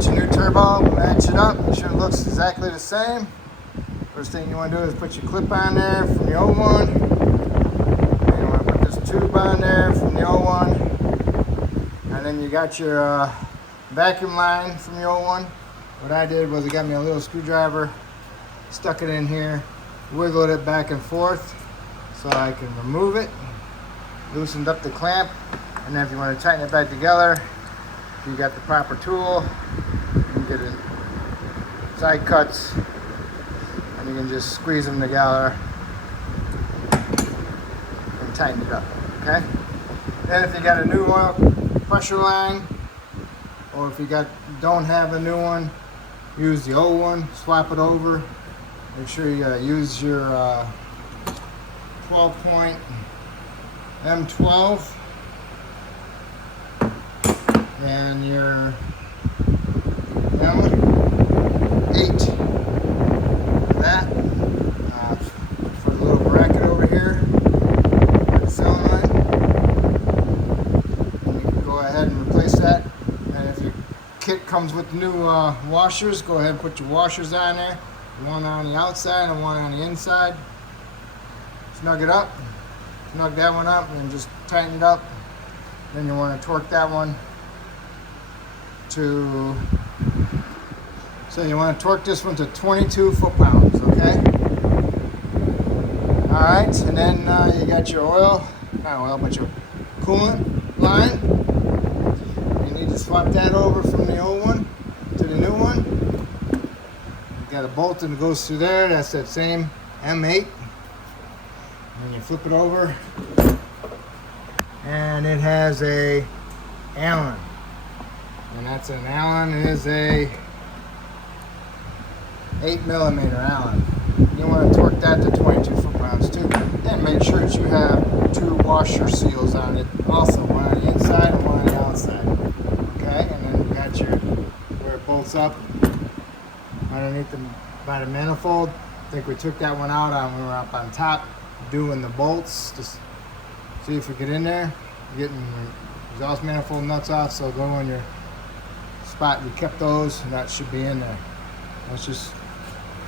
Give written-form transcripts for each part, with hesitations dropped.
Get your new turbo, match it up, make sure it looks exactly the same. First thing you want to do is put your clip on there from the old one. Then you want to put this tube on there from the old one. And then you got your vacuum line from the old one. What I did was I got me a little screwdriver, stuck it in here, wiggled it back and forth so I can remove it. Loosened up the clamp, and then if you want to tighten it back together, if you got the proper tool, you can get it side cuts, and you can just squeeze them together and tighten it up. Okay. Then if you got a new oil pressure line, or if you don't have a new one, use the old one, swap it over. Make sure you use your 12-point M12 and your M8 for that. For the little bracket over here, the solenoid, you can go ahead and replace that. And if your kit comes with new washers, go ahead and put your washers on there. One on the outside and one on the inside. Snug it up. Snug that one up and just tighten it up. Then you want to torque that one to, so you want to torque this one to 22 foot-pounds, okay? Alright, and then you got your not oil, but your coolant line. You need to swap that over from the old one to the new one. You got a bolt that goes through there, that's that same M8. And you flip it over, and it has a Allen, and that's an Allen is a 8mm Allen. You want to torque that to 22 foot-pounds too, and make sure that you have 2 washer seals on it, also one on the inside and one on the outside. Okay, and then you got your where it bolts up underneath by the manifold. I think we took that one out when we were up on top doing the bolts. Just see if we get in there, getting your exhaust manifold nuts off, so go in your spot you kept those, and that should be in there. That's just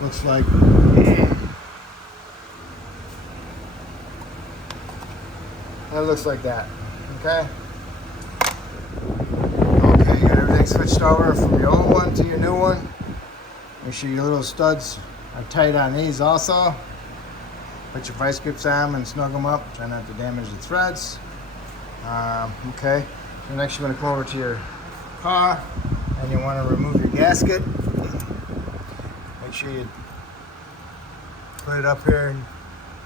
looks like that looks like that. Okay, you got everything switched over from your old one to your new one. Make sure your little studs are tight on these also. Put your vice grips on and snug them up. Try not to damage the threads. Okay. So next you want to go over to your car and you want to remove your gasket. Make sure you put it up here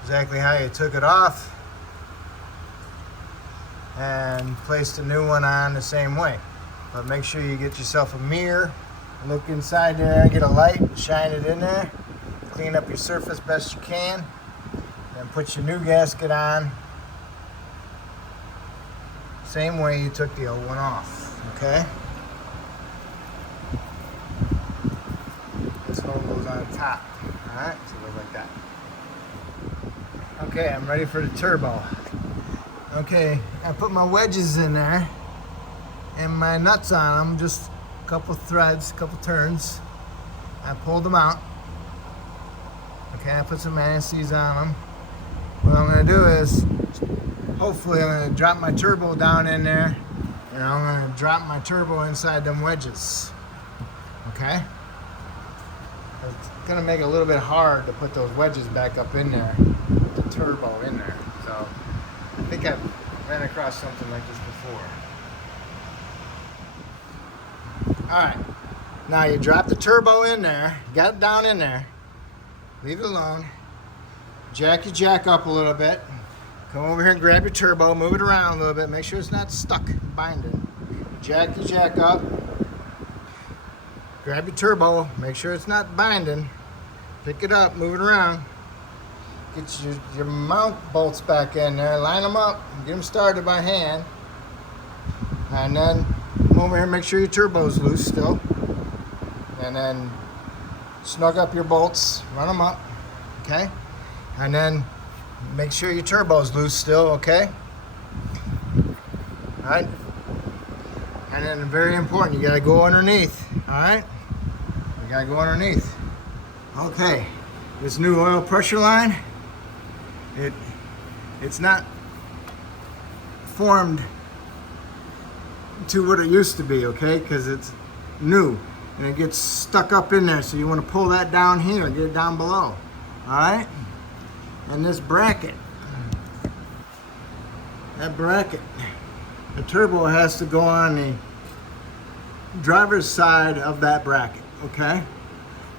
exactly how you took it off, and place the new one on the same way. But make sure you get yourself a mirror, look inside there, get a light, shine it in there, clean up your surface best you can. And put your new gasket on same way you took the old one off. Okay, this one goes on top. All right, so it goes like that. Okay, I'm ready for the turbo. Okay, I put my wedges in there and my nuts on them, just a couple threads, a couple turns. I pulled them out. Okay, I put some anti-seize on them. What I'm going to do is, hopefully I'm going to drop my turbo down in there, and I'm going to drop my turbo inside them wedges. Okay? It's going to make it a little bit hard to put those wedges back up in there, with the turbo in there. So, I think I've ran across something like this before. Alright, now you drop the turbo in there, got it down in there, leave it alone. Jack your jack up a little bit. Come over here and grab your turbo, move it around a little bit, make sure it's not stuck binding. Jack your jack up. Grab your turbo, make sure it's not binding. Pick it up, move it around. Get your mount bolts back in there, line them up, get them started by hand. And then come over here and make sure your turbo's loose still. And then snug up your bolts, run them up, okay? And then make sure your turbo's loose still, okay? All right? And then very important, you gotta go underneath, all right? You gotta go underneath. Okay, this new oil pressure line, it's not formed to what it used to be, okay? Because it's new and it gets stuck up in there. So you want to pull that down here, get it down below, all right? And this bracket, the turbo has to go on the driver's side of that bracket, okay?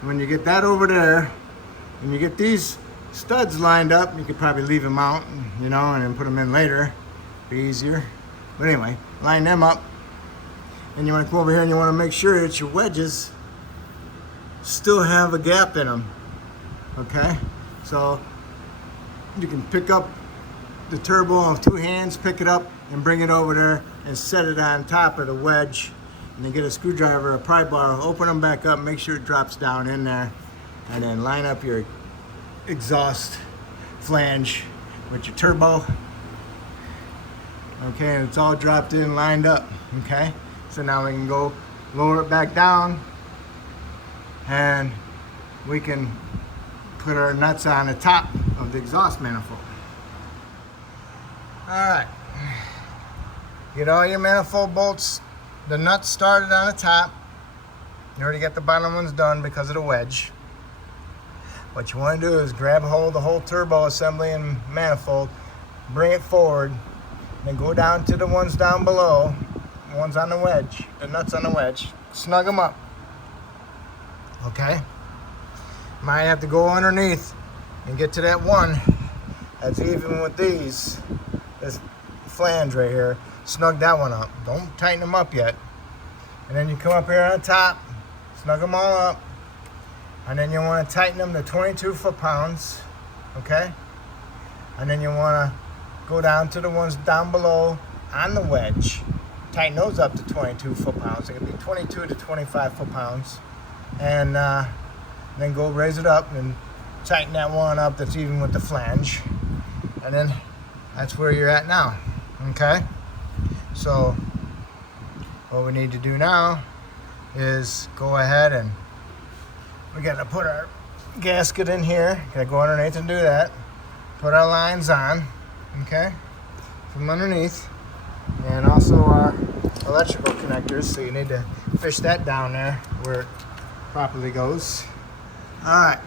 And when you get that over there, and you get these studs lined up, you could probably leave them out, you know, and then put them in later, be easier. But anyway, line them up. And you want to come over here and you want to make sure that your wedges still have a gap in them, okay? So you can pick up the turbo with two hands, pick it up and bring it over there and set it on top of the wedge. And then get a screwdriver, a pry bar, open them back up, make sure it drops down in there, and then line up your exhaust flange with your turbo. Okay, and it's all dropped in, lined up, okay? So now we can go lower it back down and we can put our nuts on the top of the exhaust manifold. All right, get all your manifold bolts, the nuts started on the top. You already got the bottom ones done because of the wedge. What you want to do is grab a hold of the whole turbo assembly and manifold, bring it forward, then go down to the ones down below, the ones on the wedge, the nuts on the wedge, snug them up, okay? Might have to go underneath and get to that one that's even with these, this flange right here, snug that one up. Don't tighten them up yet. And then you come up here on top, snug them all up, and then you want to tighten them to 22 foot-pounds, okay? And then you want to go down to the ones down below on the wedge, tighten those up to 22 foot-pounds. It can be 22 to 25 foot-pounds. And then go raise it up and tighten that one up that's even with the flange. And then that's where you're at now, okay? So what we need to do now is go ahead and we got to put our gasket in here. Got to go underneath and do that. Put our lines on, okay, from underneath, and also our electrical connectors. So you need to fish that down there where it properly goes. All right.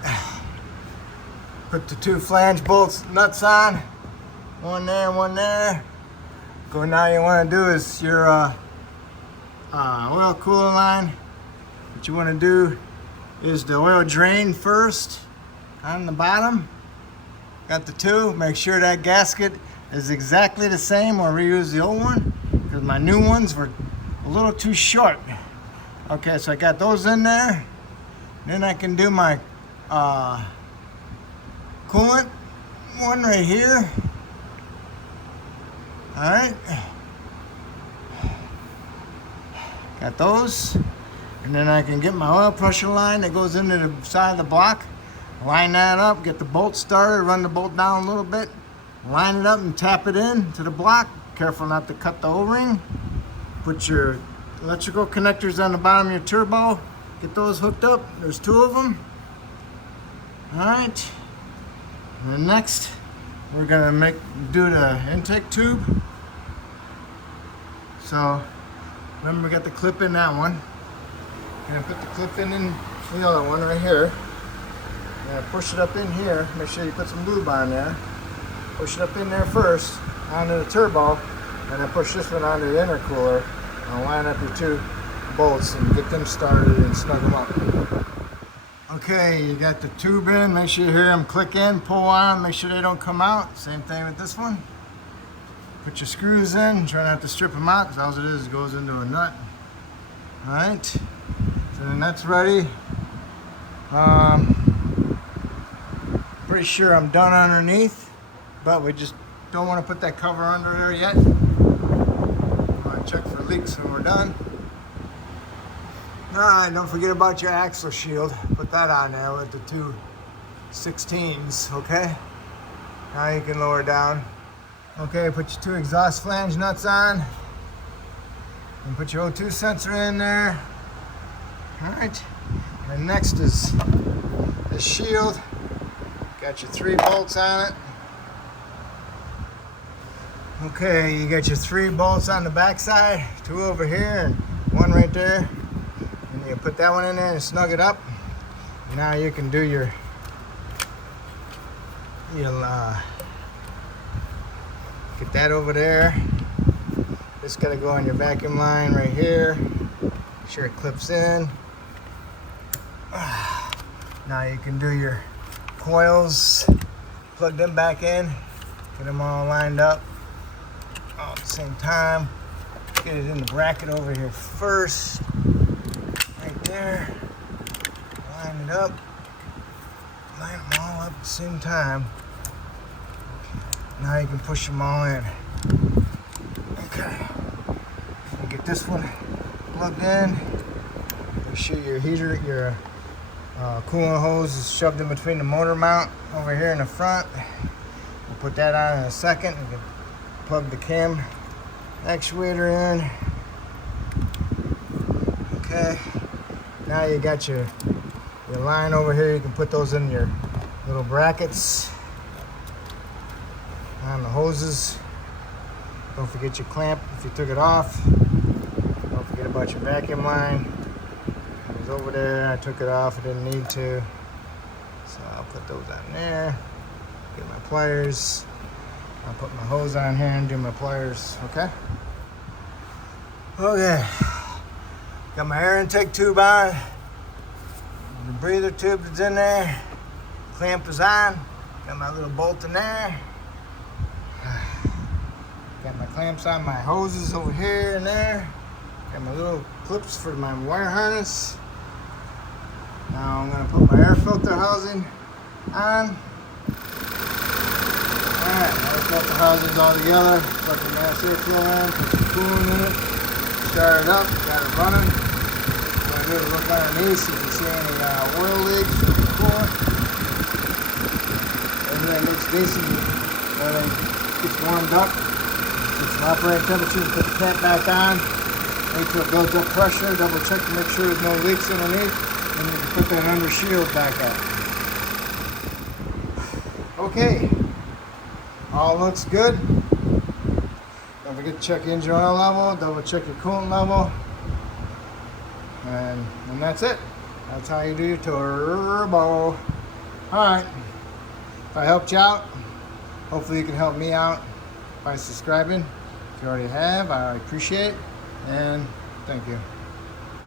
Put the two flange bolts nuts on. One there, one there. Go now. You want to do is your oil cooler line. What you want to do is the oil drain first on the bottom. Got the two. Make sure that gasket is exactly the same or reuse the old one because my new ones were a little too short. Okay, so I got those in there. Then I can do my coolant one right here. All right. Got those. And then I can get my oil pressure line that goes into the side of the block, line that up, get the bolt started, run the bolt down a little bit, line it up and tap it in to the block. Careful not to cut the O-ring. Put your electrical connectors on the bottom of your turbo. Get those hooked up. There's two of them. All right. And then next, we're gonna do the intake tube. So remember, we got the clip in that one. Gonna put the clip in the other one right here. Gonna push it up in here. Make sure you put some lube on there. Push it up in there first onto the turbo, and then push this one onto the intercooler. And line up your two bolts and get them started and snug them up. Okay, you got the tube in. Make sure you hear them click in, pull on. Make sure they don't come out. Same thing with this one. Put your screws in. Try not to strip them out because all it is goes into a nut. All right. So then that's ready. Pretty sure I'm done underneath, but we just don't want to put that cover under there yet. We want to check for leaks when we're done. All right, don't forget about your axle shield. Put that on there with the two 16s, okay? Now you can lower down. Okay, put your two exhaust flange nuts on. And put your O2 sensor in there. Alright. And next is the shield. Got your 3 bolts on it. Okay, you got your 3 bolts on the back side, 2 over here and 1 right there. And you put that one in there and snug it up. Now you can do your get that over there. Just gotta go on your vacuum line right here. Make sure it clips in. Now you can do your coils. Plug them back in. Get them all lined up all at the same time. Get it in the bracket over here first. Right there. Line it up. Line them all up at the same time. Now you can push them all in. Okay. You get this one plugged in. Make sure your heater, your coolant hose is shoved in between the motor mount over here in the front. We'll put that on in a second. You can plug the cam actuator in. Okay. Now you got your line over here. You can put those in your little brackets on the hoses. Don't forget your clamp if you took it off. Don't forget about your vacuum line. It was over there. I took it off. I didn't need to. So I'll put those on there. Get my pliers. I'll put my hose on here and do my pliers. Okay? Okay. Got my air intake tube on. The breather tube that's in there. Clamp is on. Got my little bolt in there. Got my clamps on my hoses over here and there. Got my little clips for my wire harness. Now I'm going to put my air filter housing on. Alright, air filter housings all together. Put the mass airflow in, put some coolant in it. Start it up, got it running. What I do is look underneath so you can see any oil leaks from the coolant. Everything looks decent. Everything gets warmed up. Get some operating temperature, put the cap back on. Make sure it builds up pressure. Double check to make sure there's no leaks underneath. And then you put that under shield back up. Okay. All looks good. Don't forget to check engine oil level. Double check your coolant level. And that's it. That's how you do your turbo. Alright. If I helped you out, hopefully you can help me out by subscribing. If you already have, I appreciate it. And thank you.